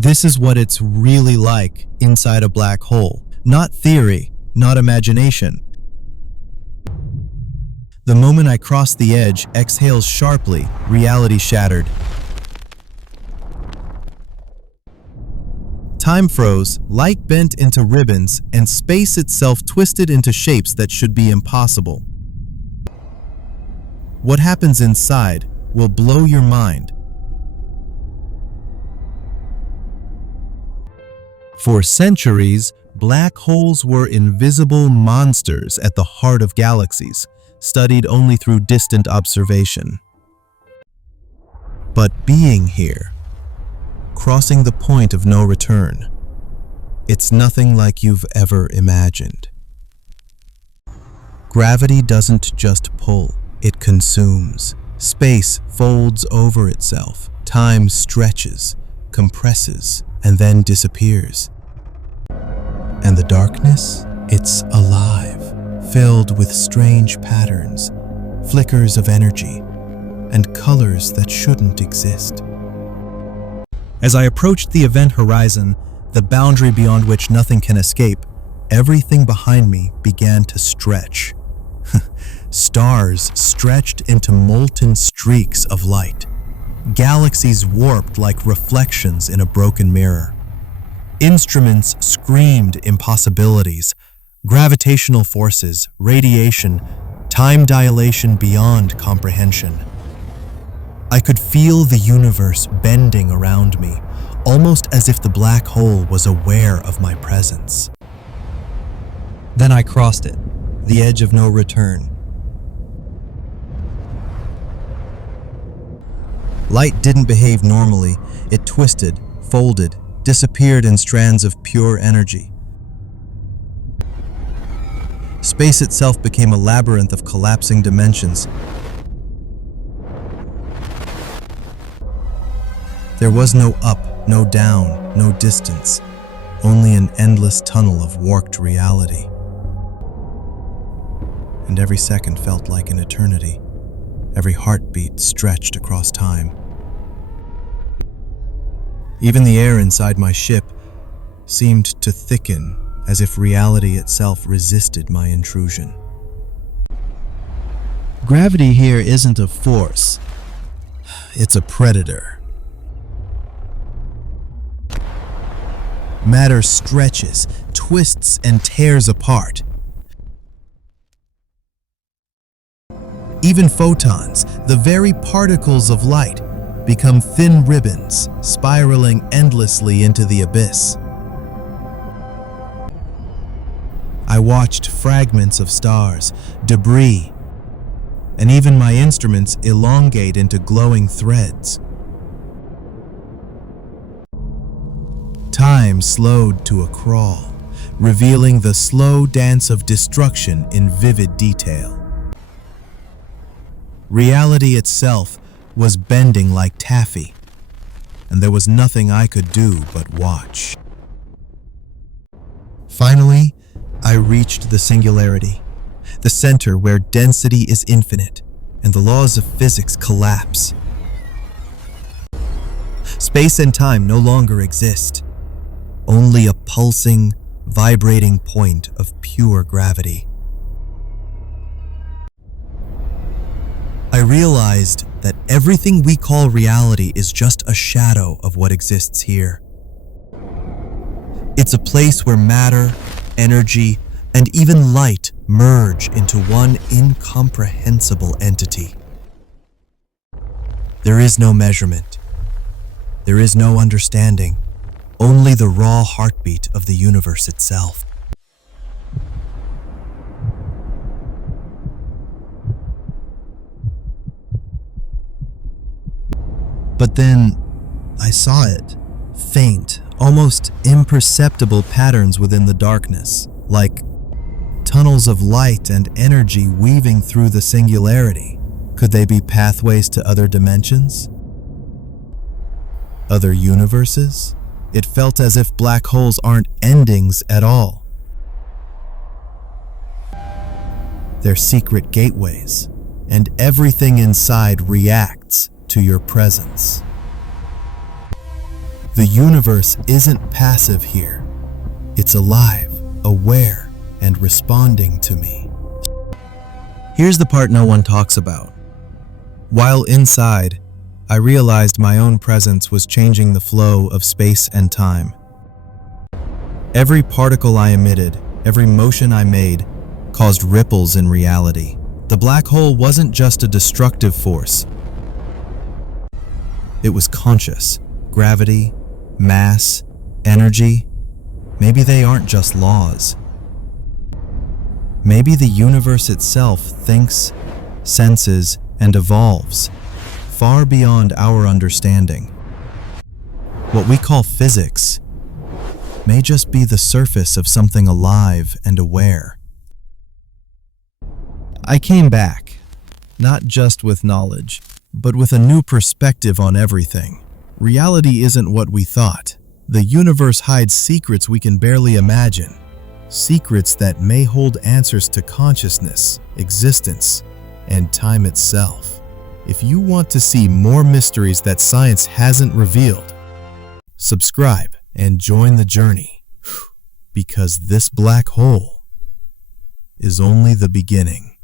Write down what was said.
This is what it's really like inside a black hole. Not theory, not imagination. The moment I cross the edge, exhales sharply, reality shattered. Time froze, light bent into ribbons, and space itself twisted into shapes that should be impossible. What happens inside will blow your mind. For centuries, black holes were invisible monsters at the heart of galaxies, studied only through distant observation. But being here, crossing the point of no return, it's nothing like you've ever imagined. Gravity doesn't just pull, it consumes. Space folds over itself, time stretches, compresses, and then disappears. And the darkness? It's alive, filled with strange patterns, flickers of energy, and colors that shouldn't exist. As I approached the event horizon, the boundary beyond which nothing can escape, everything behind me began to stretch. Stars stretched into molten streaks of light. Galaxies warped like reflections in a broken mirror. Instruments screamed impossibilities, gravitational forces, radiation, time dilation beyond comprehension. I could feel the universe bending around me, almost as if the black hole was aware of my presence. Then I crossed it, the edge of no return. Light didn't behave normally. It twisted, folded, disappeared in strands of pure energy. Space itself became a labyrinth of collapsing dimensions. There was no up, no down, no distance, only an endless tunnel of warped reality. And every second felt like an eternity. Every heartbeat stretched across time. Even the air inside my ship seemed to thicken, as if reality itself resisted my intrusion. Gravity here isn't a force, it's a predator. Matter stretches, twists, and tears apart. Even photons, the very particles of light, become thin ribbons, spiraling endlessly into the abyss. I watched fragments of stars, debris, and even my instruments elongate into glowing threads. Time slowed to a crawl, revealing the slow dance of destruction in vivid detail. Reality itself was bending like taffy, and there was nothing I could do but watch. Finally, I reached the singularity, the center where density is infinite and the laws of physics collapse. Space and time no longer exist, only a pulsing, vibrating point of pure gravity. I realized that everything we call reality is just a shadow of what exists here. It's a place where matter, energy, and even light merge into one incomprehensible entity. There is no measurement. There is no understanding. Only the raw heartbeat of the universe itself. But then I saw it, faint, almost imperceptible patterns within the darkness, like tunnels of light and energy weaving through the singularity. Could they be pathways to other dimensions? Other universes? It felt as if black holes aren't endings at all. They're secret gateways, and everything inside reacts to your presence. The universe isn't passive here. It's alive, aware, and responding to me. Here's the part no one talks about. While inside, I realized my own presence was changing the flow of space and time. Every particle I emitted, every motion I made, caused ripples in reality. The black hole wasn't just a destructive force. It was conscious. Gravity, mass, energy, maybe they aren't just laws. Maybe the universe itself thinks, senses, and evolves, far beyond our understanding. What we call physics may just be the surface of something alive and aware. I came back, not just with knowledge, but with a new perspective on everything. Reality isn't what we thought. The universe hides secrets we can barely imagine. Secrets that may hold answers to consciousness, existence, and time itself. If you want to see more mysteries that science hasn't revealed, subscribe and join the journey, because this black hole is only the beginning.